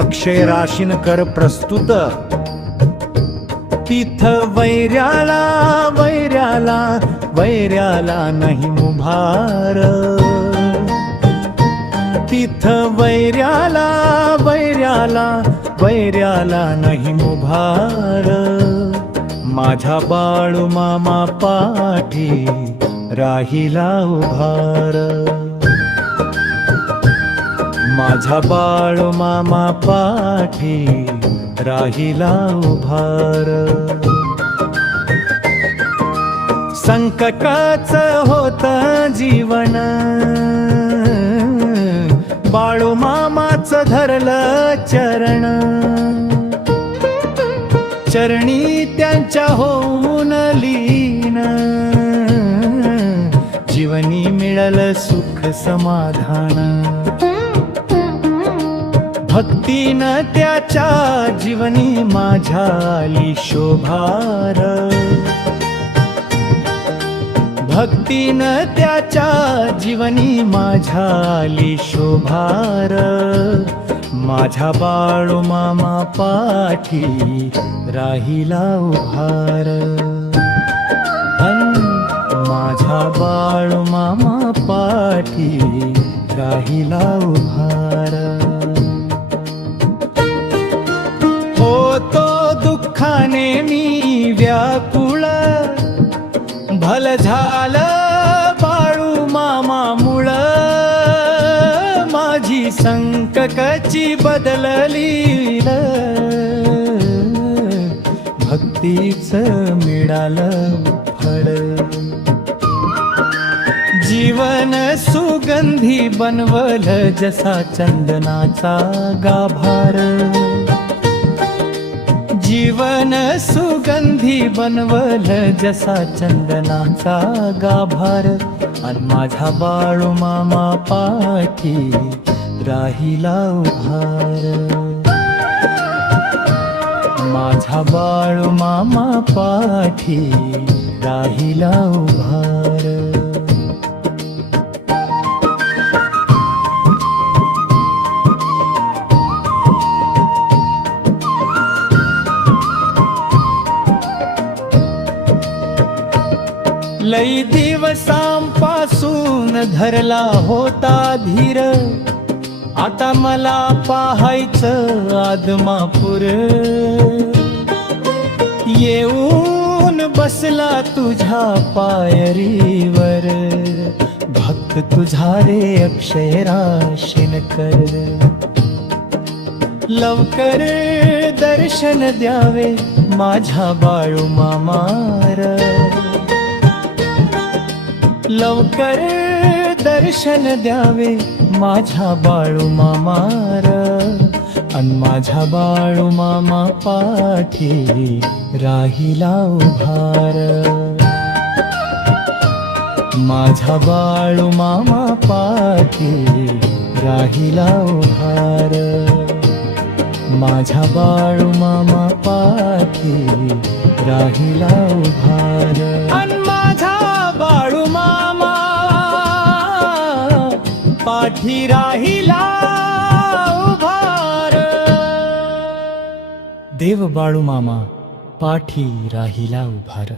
अक्षय राशीन कर प्रस्तुत। तिथ वैऱ्याला वैऱ्याला वैऱ्याला नाही मुभार, तिथ वैऱ्याला वैऱ्याला वैऱ्याला नाही मुभार। माझ्या बाळू मामा पाठी राहिला उभार, माझा बाळू मामा पाठी राहिला उभार। संकटाच होत जीवन, बाळू मामाच धरलं चरण, चरणी त्यांच्या होऊन लीन, जीवनी मिळालं सुख समाधान। भक्तीनं त्याच्या जीवनी माझ्या आली शोभार, भक्तीनं त्याच्या जीवनी माझ्या आली शोभार। माझ्या बाळू मामा पाठी राहिला उभार, माझ्या बाळू मामा पाठी राहिला उभार। होतो दुःखाने मी व्याकुळ, भल झालं बाळू मामा मुळ, माझी संकटाची बदलली भक्तीच मिळालं फळ। जीवन सुगंधी बनवलं जसा चंदनाचा गाभार, जीवन सुगंधी बनवलं जसा चंदनाचा गाभार। आणि माझा बाळू मामा पाठी राहिला उभार, माझा बाळू मामा पाठी राहिला उभार। लई दिवसांपासून धरला होता धीर, आता मला पाहायचं आदमापूर। येऊन बसला तुझ्या पायरीवर, भक्त तुझा रे अक्षय राशीनकर। लवकर दर्शन द्यावे माझ्या बाळू मामार, लवकर दर्शन द्यावे माझ्या बाळू मामार। अन माझ्या बाळू मामा पाठी राहिला उभार, माझा बाळू मामा पाठी राहिला उभार, माझा बाळू मामा पाठी राहिला उभार। अन माझा बाळू मामा पाठी राहिला उभार। देव बाळू मामा पाठी राहिला उभार।